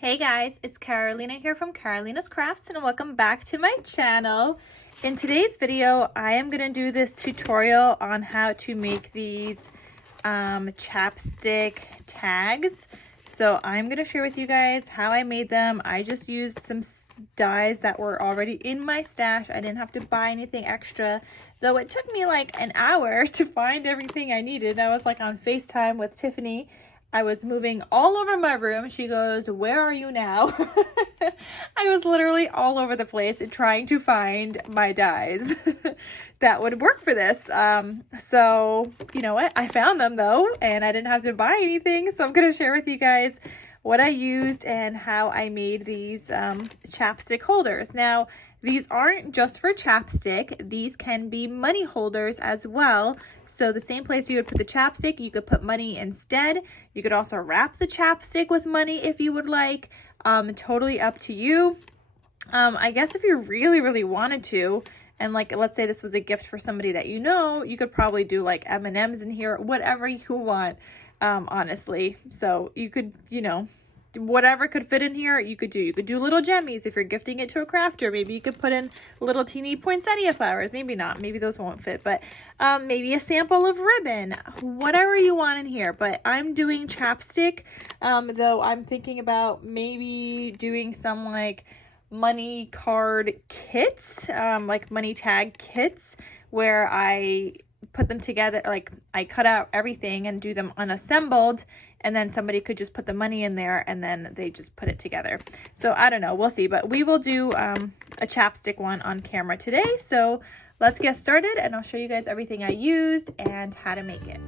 Hey guys, it's Carolina here from KarolinasKrafts and welcome back to my channel. In today's video, I am going to do this tutorial on how to make these chapstick tags. So I'm going to share with you guys how I made them. I just used some dies that were already in my stash. I didn't have to buy anything extra, though it took me like an hour to find everything I needed. I was like on FaceTime with Tiffany. I was moving all over my room. She goes, "Where are you now?" I was literally all over the place trying to find my dies that would work for this. So you know what? I found them though, and I didn't have to buy anything. So I'm going to share with you guys what I used and how I made these chapstick holders. Now, these aren't just for chapstick. These can be money holders as well. So the same place you would put the chapstick, you could put money instead. You could also wrap the chapstick with money if you would like. Totally up to you. I guess if you really wanted to, and like, let's say this was a gift for somebody that you know, you could probably do like M&Ms in here, whatever you want, honestly. So you could, you know, whatever could fit in here, you could do. You could do little gemmies if you're gifting it to a crafter. Maybe you could put in little teeny poinsettia flowers. Maybe not. Maybe those won't fit. But maybe a sample of ribbon. Whatever you want in here. But I'm doing chapstick, though I'm thinking about maybe doing some like money card kits, like money tag kits, where I put them together, like I cut out everything and do them unassembled, and then somebody could just put the money in there and then they just put it together. So I don't know, we'll see, but we will do a chapstick one on camera today. So let's get started and I'll show you guys everything I used and how to make it.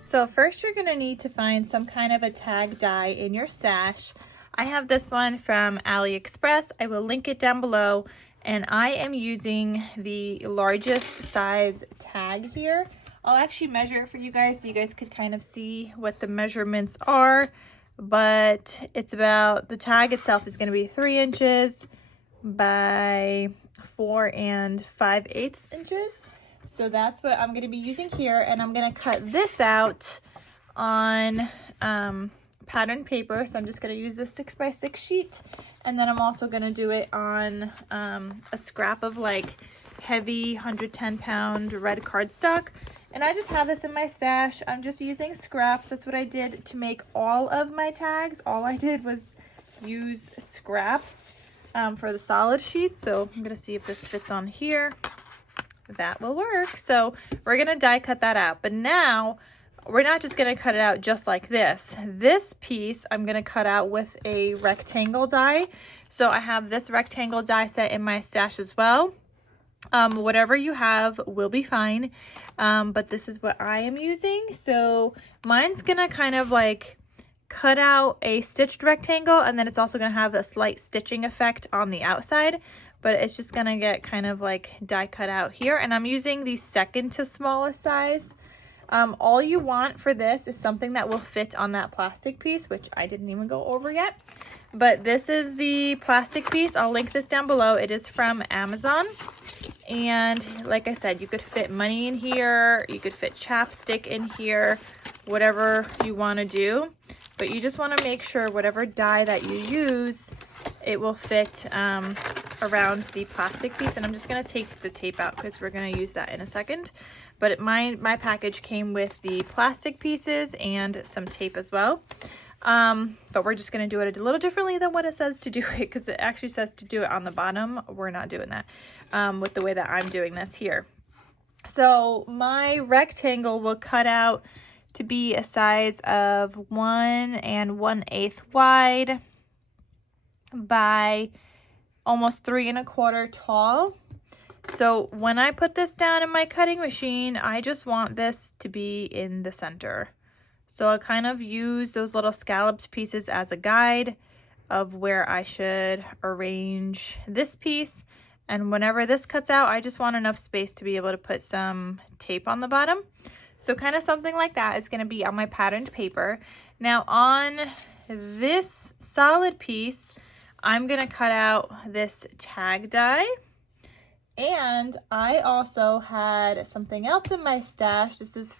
So first you're going to need to find some kind of a tag die in your stash. I have this one from AliExpress. I will link it down below, and I am using the largest size tag here. I'll actually measure it for you guys so you guys could kind of see what the measurements are, but it's about, the tag itself is going to be 3 inches by 4 5/8 inches. So that's what I'm going to be using here, and I'm going to cut this out on pattern paper. So I'm just going to use this 6x6 sheet, and then I'm also going to do it on a scrap of like heavy 110-pound red cardstock. And I just have this in my stash. I'm just using scraps. That's what I did to make all of my tags. All I did was use scraps for the solid sheet. So I'm going to see if this fits on here. That will work. So we're going to die cut that out. But now we're not just going to cut it out just like this. This piece I'm going to cut out with a rectangle die. So I have this rectangle die set in my stash as well. Whatever you have will be fine. But this is what I am using. So mine's going to kind of like cut out a stitched rectangle, and then it's also going to have a slight stitching effect on the outside. But it's just going to get kind of like die cut out here. And I'm using the second to smallest size. All you want for this is something that will fit on that plastic piece, which I didn't even go over yet. But this is the plastic piece. I'll link this down below. It is from Amazon. And like I said, you could fit money in here. You could fit chapstick in here, whatever you want to do. But you just want to make sure whatever die that you use, it will fit around the plastic piece. And I'm just going to take the tape out because we're going to use that in a second. But my package came with the plastic pieces and some tape as well. But we're just going to do it a little differently than what it says to do it, because it actually says to do it on the bottom. We're not doing that with the way that I'm doing this here. So my rectangle will cut out to be a size of 1 1/8 wide by almost 3 1/4 tall. So when I put this down in my cutting machine, I just want this to be in the center. So I'll kind of use those little scalloped pieces as a guide of where I should arrange this piece. And whenever this cuts out, I just want enough space to be able to put some tape on the bottom. So kind of something like that is going to be on my patterned paper. Now on this solid piece, I'm going to cut out this tag die. And I also had something else in my stash. This is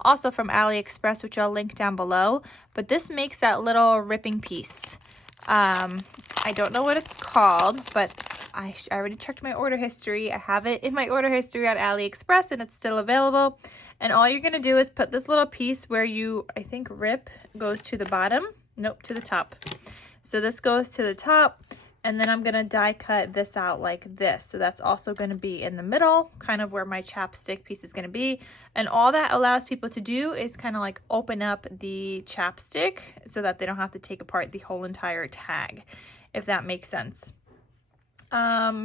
also from AliExpress, which I'll link down below. But this makes that little ripping piece. I don't know what it's called, but I already checked my order history. I have it in my order history on AliExpress, and it's still available. And all you're going to do is put this little piece where you, I think, rip goes to the bottom. Nope, to the top. So this goes to the top. And then I'm going to die cut this out like this. So that's also going to be in the middle, kind of where my chapstick piece is going to be. And all that allows people to do is kind of like open up the chapstick so that they don't have to take apart the whole entire tag, if that makes sense. What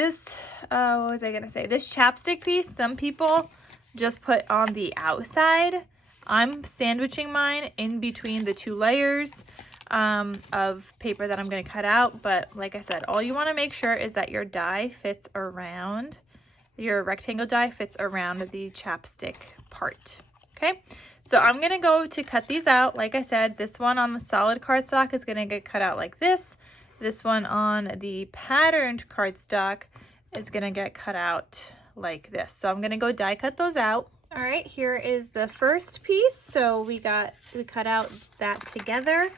was I going to say? This chapstick piece, some people just put on the outside. I'm sandwiching mine in between the two layers of paper that I'm going to cut out. But like I said, all you want to make sure is that your die fits around, your rectangle die fits around the chapstick part. Okay, so I'm going to go to cut these out. Like I said, this one on the solid cardstock is going to get cut out like this. This one on the patterned cardstock is going to get cut out like this. So I'm going to go die cut those out. All right, here is the first piece. So we cut out that together.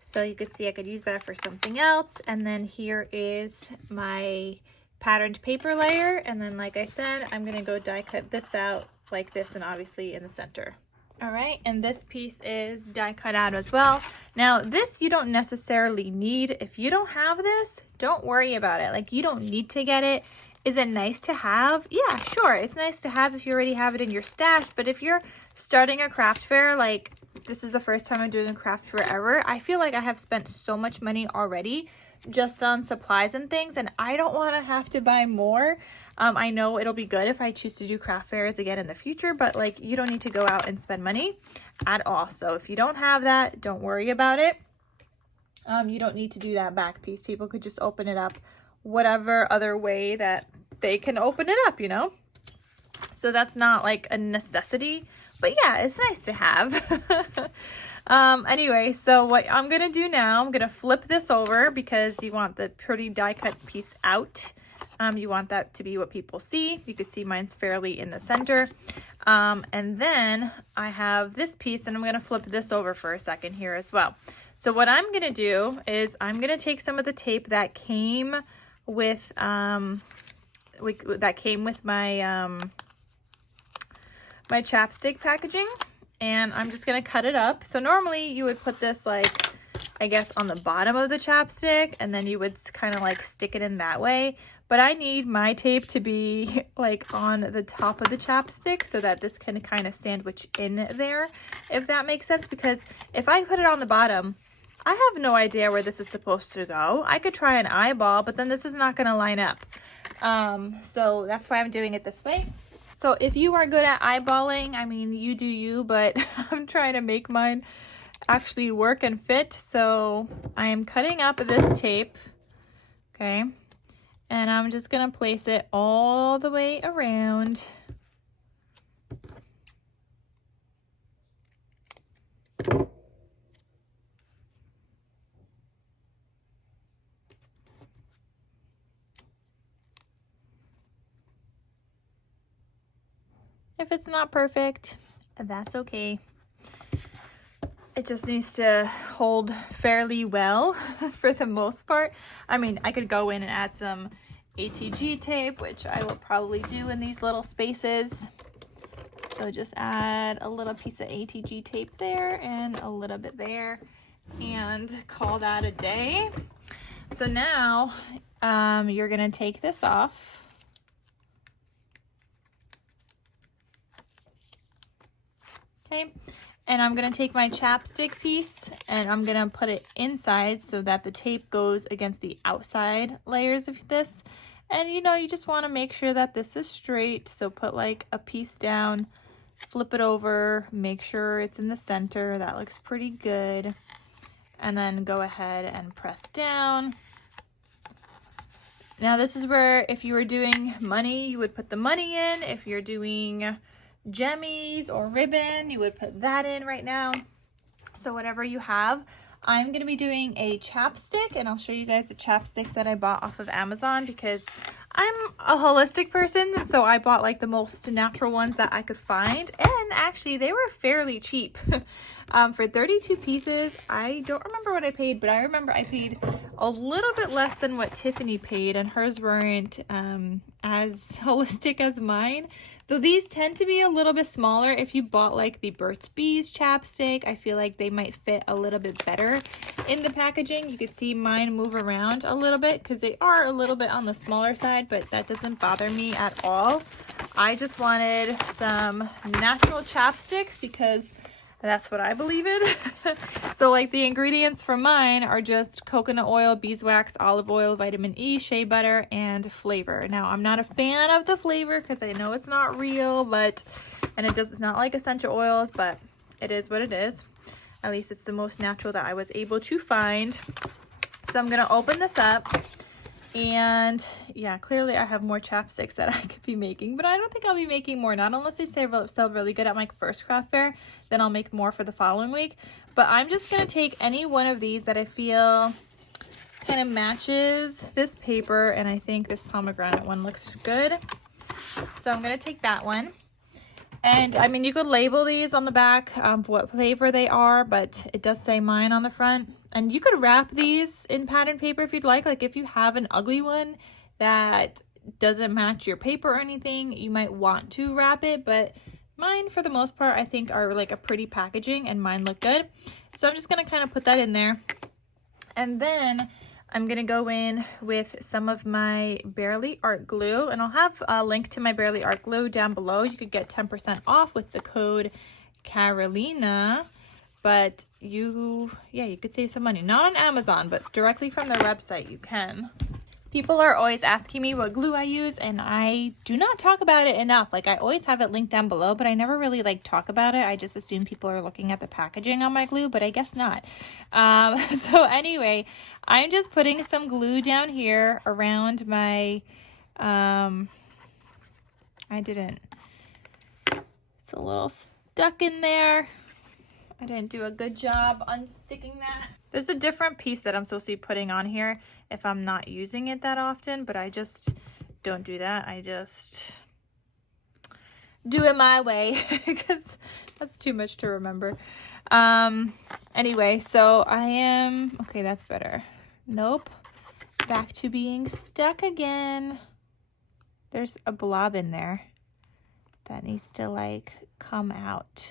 So you could see I could use that for something else. And then here is my patterned paper layer. And then like I said, I'm gonna go die cut this out like this, and obviously in the center. All right, and this piece is die cut out as well. Now this you don't necessarily need. If you don't have this, don't worry about it. Like, you don't need to get it. Is it nice to have? Yeah, sure, it's nice to have if you already have it in your stash. But if you're starting a craft fair, like this is the first time I'm doing a craft fair ever, I feel like I have spent so much money already just on supplies and things, and I don't want to have to buy more. I know it'll be good if I choose to do craft fairs again in the future, but like, you don't need to go out and spend money at all. So if you don't have that, don't worry about it. You don't need to do that back piece. People could just open it up whatever other way that they can open it up, you know? So that's not like a necessity, but yeah, it's nice to have. Anyway, so what I'm gonna do now, I'm gonna flip this over because you want the pretty die cut piece out. You want that to be what people see. You can see mine's fairly in the center. And then I have this piece, and I'm gonna flip this over for a second here as well. So what I'm gonna do is I'm gonna take some of the tape that came with my my chapstick packaging, and I'm just gonna cut it up. So normally you would put this, like, I guess on the bottom of the chapstick, and then you would kind of like stick it in that way. But I need my tape to be like on the top of the chapstick so that this can kind of sandwich in there, if that makes sense. Because if I put it on the bottom, I have no idea where this is supposed to go. I could try an eyeball, but then this is not gonna line up. So that's why I'm doing it this way. So if you are good at eyeballing, I mean, you do you, but I'm trying to make mine actually work and fit. So I am cutting up this tape, okay? And I'm just gonna place it all the way around. If it's not perfect, that's okay. It just needs to hold fairly well for the most part. I mean, I could go in and add some ATG tape, which I will probably do in these little spaces. So just add a little piece of ATG tape there and a little bit there and call that a day. So now you're gonna take this off. Okay, and I'm gonna take my chapstick piece and I'm gonna put it inside so that the tape goes against the outside layers of this. And you know, you just wanna make sure that this is straight. So put like a piece down, flip it over, make sure it's in the center. That looks pretty good. And then go ahead and press down. Now this is where, if you were doing money, you would put the money in. If you're doing jemmies or ribbon, you would put that in right now. So whatever you have. I'm going to be doing a chapstick, and I'll show you guys the chapsticks that I bought off of Amazon because I'm a holistic person, and so I bought like the most natural ones that I could find, and actually they were fairly cheap. For 32 pieces, I don't remember what I paid, but I remember I paid a little bit less than what Tiffany paid, and hers weren't as holistic as mine. Though these tend to be a little bit smaller. If you bought like the Burt's Bees chapstick, I feel like they might fit a little bit better in the packaging. You could see mine move around a little bit because they are a little bit on the smaller side, but that doesn't bother me at all. I just wanted some natural chapsticks because that's what I believe in. So like the ingredients for mine are just coconut oil, beeswax, olive oil, vitamin E, shea butter, and flavor. Now I'm not a fan of the flavor because I know it's not real, and it's not like essential oils, but it is what it is. At least it's the most natural that I was able to find. So I'm gonna open this up. And yeah, clearly I have more chapsticks that I could be making, but I don't think I'll be making more, not unless they sell really good at my first craft fair. Then I'll make more for the following week. But I'm just going to take any one of these that I feel kind of matches this paper, and I think this pomegranate one looks good. So I'm going to take that one. And I mean, you could label these on the back what flavor they are, but it does say mine on the front. And you could wrap these in pattern paper if you'd like. Like if you have an ugly one that doesn't match your paper or anything, you might want to wrap it. But mine, for the most part, I think are like a pretty packaging, and mine look good. So I'm just going to kind of put that in there. And then I'm going to go in with some of my Barely Art glue, and I'll have a link to my Barely Art glue down below. You could get 10% off with the code Karolina, but you could save some money. Not on Amazon, but directly from their website you can. People are always asking me what glue I use, and I do not talk about it enough. Like, I always have it linked down below, but I never really like talk about it. I just assume people are looking at the packaging on my glue, but I guess not. So anyway, I'm just putting some glue down here around my, it's a little stuck in there. I didn't do a good job unsticking that. There's a different piece that I'm supposed to be putting on here if I'm not using it that often, but I just don't do that. I just do it my way because that's too much to remember. Anyway, so I am, okay, that's better. Nope. Back to being stuck again. There's a blob in there that needs to like come out.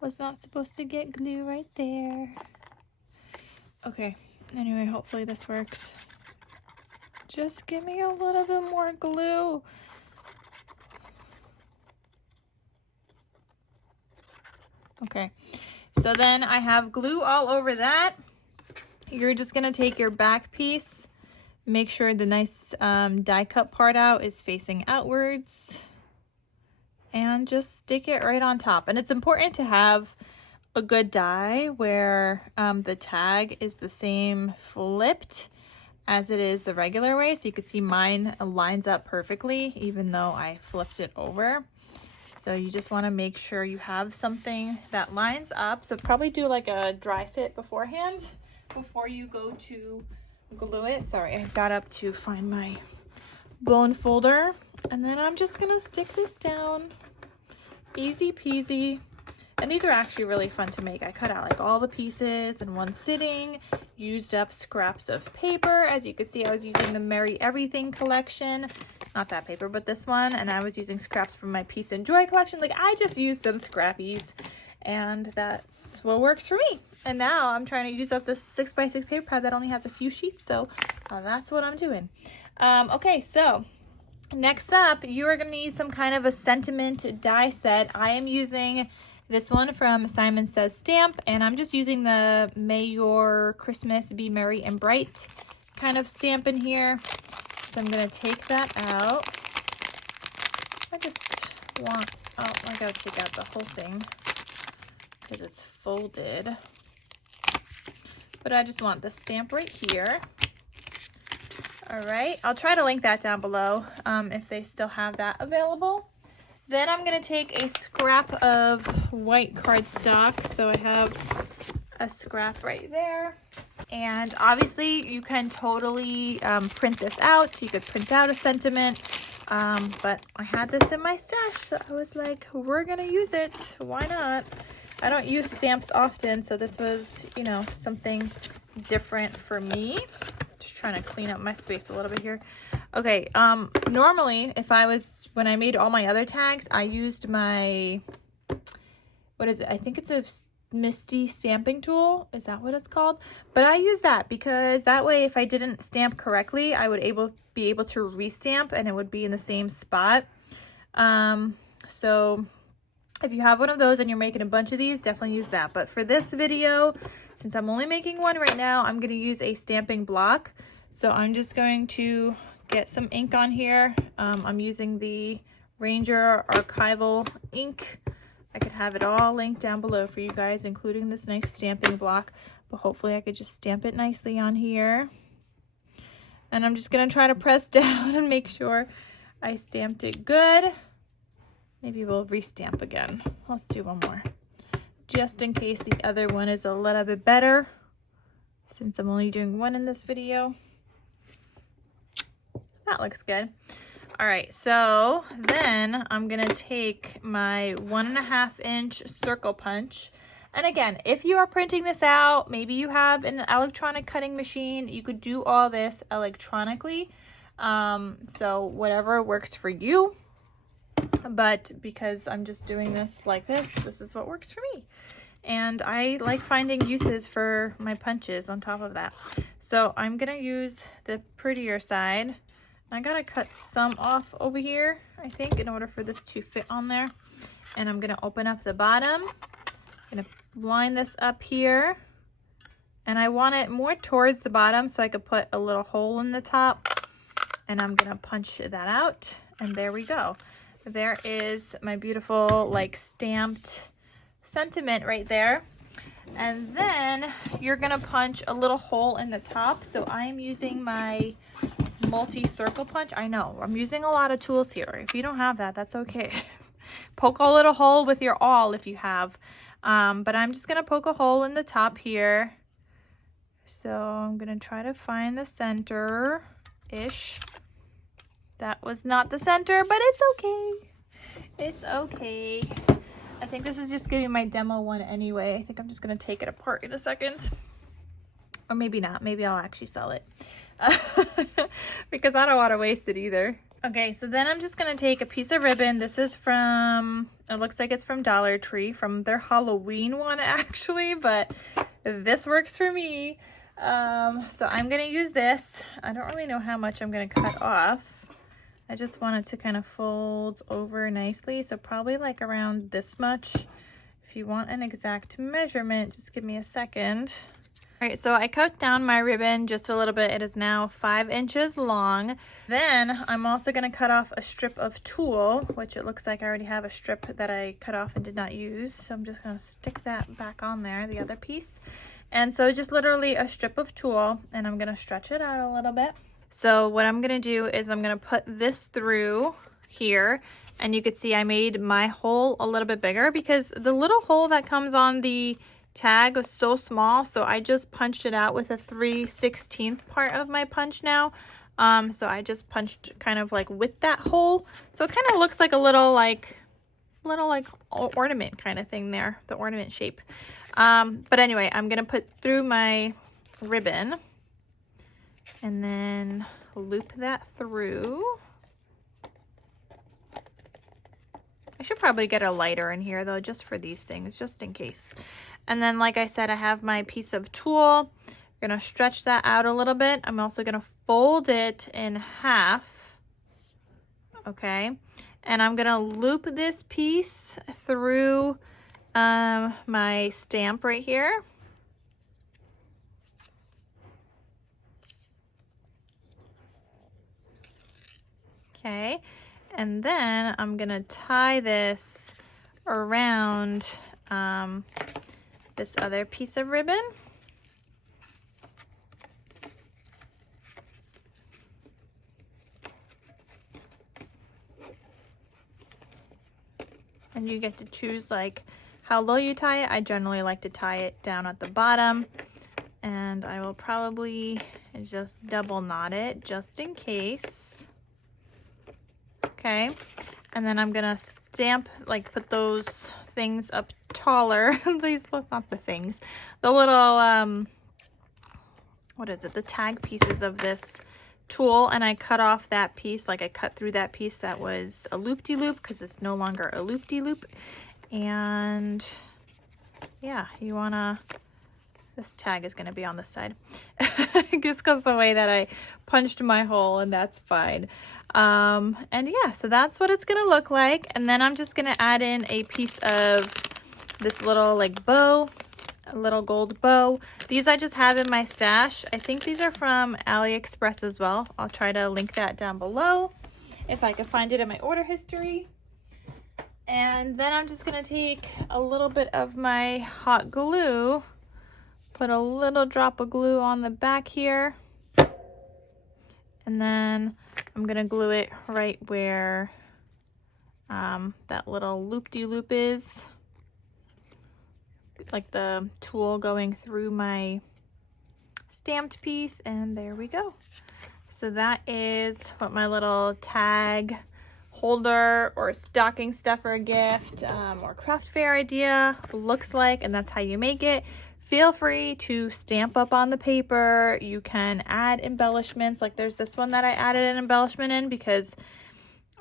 Was not supposed to get glue right there. Okay, anyway, hopefully this works. Just give me a little bit more glue. Okay, so then I have glue all over that. You're just gonna take your back piece, make sure the nice die cut part out is facing outwards, and just stick it right on top. And it's important to have a good die where the tag is the same flipped as it is the regular way. So you can see mine lines up perfectly even though I flipped it over. So you just want to make sure you have something that lines up. So probably do like a dry fit beforehand before you go to glue it. Sorry, I got up to find my bone folder. And then I'm just gonna stick this down. Easy peasy. And these are actually really fun to make. I cut out like all the pieces in one sitting, used up scraps of paper. As you can see, I was using the Merry Everything collection. Not that paper, but this one. And I was using scraps from my Peace and Joy collection. Like, I just used some scrappies, and that's what works for me. And now I'm trying to use up this 6x6 paper pad that only has a few sheets. So that's what I'm doing. Okay, so next up, you are going to need some kind of a sentiment die set. I am using this one from Simon Says Stamp, and I'm just using the May Your Christmas Be Merry and Bright kind of stamp in here. So I'm going to take that out. I just want, oh, I got to take out the whole thing because it's folded. But I just want the stamp right here. All right, I'll try to link that down below if they still have that available. Then I'm gonna take a scrap of white cardstock. So I have a scrap right there. And obviously you can totally print this out. You could print out a sentiment, but I had this in my stash, so I was like, we're gonna use it, why not? I don't use stamps often, so this was, you know, something different for me. Just trying to clean up my space a little bit here. Okay, normally when I made all my other tags, I used my, what is it? I think it's a Misty stamping tool. Is that what it's called? But I use that because that way if I didn't stamp correctly, I would be able to restamp and it would be in the same spot. So if you have one of those and you're making a bunch of these, definitely use that. But for this video, since I'm only making one right now, I'm going to use a stamping block. So I'm just going to get some ink on here. I'm using the Ranger Archival ink. I could have it all linked down below for you guys, including this nice stamping block, but hopefully I could just stamp it nicely on here. And I'm just gonna try to press down and make sure I stamped it good. Maybe we'll restamp again. Let's do one more, just in case the other one is a little bit better, since I'm only doing one in this video. That looks good. All right, so then I'm gonna take my 1.5 inch circle punch. And again, if you are printing this out, maybe you have an electronic cutting machine, you could do all this electronically. So whatever works for you. But because I'm just doing this like this is what works for me. And I like finding uses for my punches on top of that. So I'm gonna use the prettier side. I gotta cut some off over here, I think, in order for this to fit on there. And I'm gonna open up the bottom. I'm gonna line this up here. And I want it more towards the bottom so I could put a little hole in the top. And I'm gonna punch that out. And there we go. There is my beautiful, like, stamped sentiment right there. And then you're gonna punch a little hole in the top. So I am using my multi-circle punch. I know I'm using a lot of tools here. If you don't have that, that's okay. Poke a little hole with your awl if you have, but I'm just gonna poke a hole in the top here. So I'm gonna try to find the center ish. That was not the center, but it's okay. It's okay. I think this is just gonna be my demo one anyway. I think I'm just gonna take it apart in a second, or maybe not. Maybe I'll actually sell it. Because I don't want to waste it either. Okay, so then I'm just gonna take a piece of ribbon. This is from, it looks like it's from Dollar Tree, from their Halloween one actually, but this works for me. So I'm gonna use this. I don't really know how much I'm gonna cut off. I just want it to kind of fold over nicely, so probably like around this much. If you want an exact measurement, just give me a second. All right, so I cut down my ribbon just a little bit. It is now 5 inches long. Then I'm also gonna cut off a strip of tulle, which it looks like I already have a strip that I cut off and did not use. So I'm just gonna stick that back on there, the other piece. And so just literally a strip of tulle, and I'm gonna stretch it out a little bit. So what I'm gonna do is I'm gonna put this through here, and you can see I made my hole a little bit bigger because the little hole that comes on the tag was so small, so I just punched it out with a 3/16 part of my punch now. So I just punched kind of like with that hole, so it kind of looks like a little like ornament kind of thing there, the ornament shape. But anyway, I'm gonna put through my ribbon and then loop that through. I should probably get a lighter in here though, just for these things, just in case. And then, like I said, I have my piece of tulle. I'm gonna stretch that out a little bit. I'm also gonna fold it in half, okay? And I'm gonna loop this piece through my stamp right here. Okay, and then I'm gonna tie this around this other piece of ribbon. And you get to choose like how low you tie it. I generally like to tie it down at the bottom, and I will probably just double knot it just in case. Okay, and then I'm gonna stamp, like put those things up taller. These, not the things, the little what is it, the tag pieces of this tool, and I cut off that piece, like I cut through that piece that was a loop-de-loop because it's no longer a loop-de-loop. And yeah, you wanna, this tag is gonna be on this side just because the way that I punched my hole, and that's fine. And yeah, so that's what it's gonna look like. And then I'm just gonna add in a piece of this little like bow, a little gold bow. These I just have in my stash. I think these are from AliExpress as well. I'll try to link that down below if I can find it in my order history. And then I'm just gonna take a little bit of my hot glue, put a little drop of glue on the back here, and then I'm gonna glue it right where that little loop-de-loop is, like the tool going through my stamped piece, and there we go. So that is what my little tag holder or stocking stuffer gift or craft fair idea looks like, and that's how you make it. Feel free to stamp up on the paper. You can add embellishments, like there's this one that I added an embellishment in because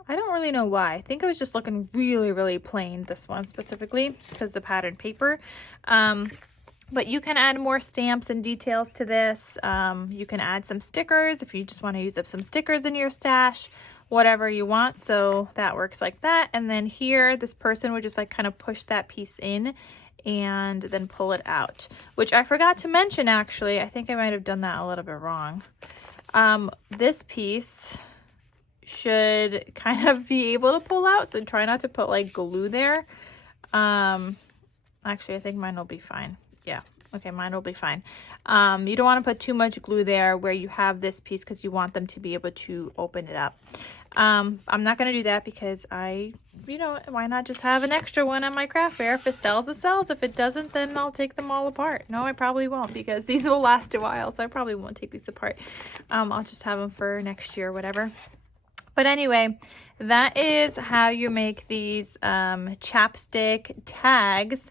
I don't really know why. I think it was just looking really, really plain, this one specifically, because the patterned paper. But you can add more stamps and details to this. You can add some stickers if you just want to use up some stickers in your stash, whatever you want. So that works like that. And then here, this person would just like kind of push that piece in and then pull it out, which I forgot to mention actually. I think I might have done that a little bit wrong. This piece should kind of be able to pull out, so try not to put like glue there. Actually I think mine will be fine. Yeah, okay, mine will be fine. You don't want to put too much glue there where you have this piece because you want them to be able to open it up. I'm not going to do that because you know, why not just have an extra one on my craft fair? If it sells, it sells. If it doesn't, then I'll take them all apart. No, I probably won't because these will last a while, so I probably won't take these apart. I'll just have them for next year or whatever. But anyway, that is how you make these chapstick tags.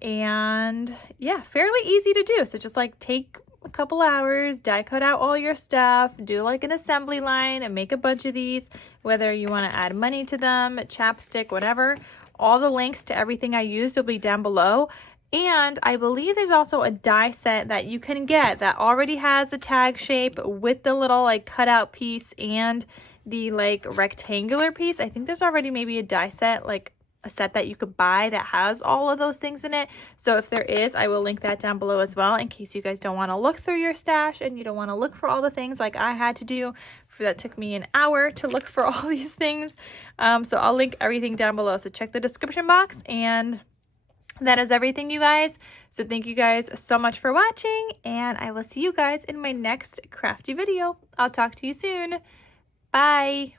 And yeah, fairly easy to do. So just like take a couple hours, die cut out all your stuff, do like an assembly line and make a bunch of these, whether you want to add money to them, chapstick, whatever. All the links to everything I used will be down below. And I believe there's also a die set that you can get that already has the tag shape with the little like cutout piece and the like rectangular piece. I think there's already maybe a die set, like a set that you could buy that has all of those things in it. So if there is, I will link that down below as well in case you guys don't want to look through your stash and you don't want to look for all the things like I had to do. That took me an hour to look for all these things. So I'll link everything down below. So check the description box, and that is everything, you guys. So thank you guys so much for watching, and I will see you guys in my next crafty video. I'll talk to you soon. Bye.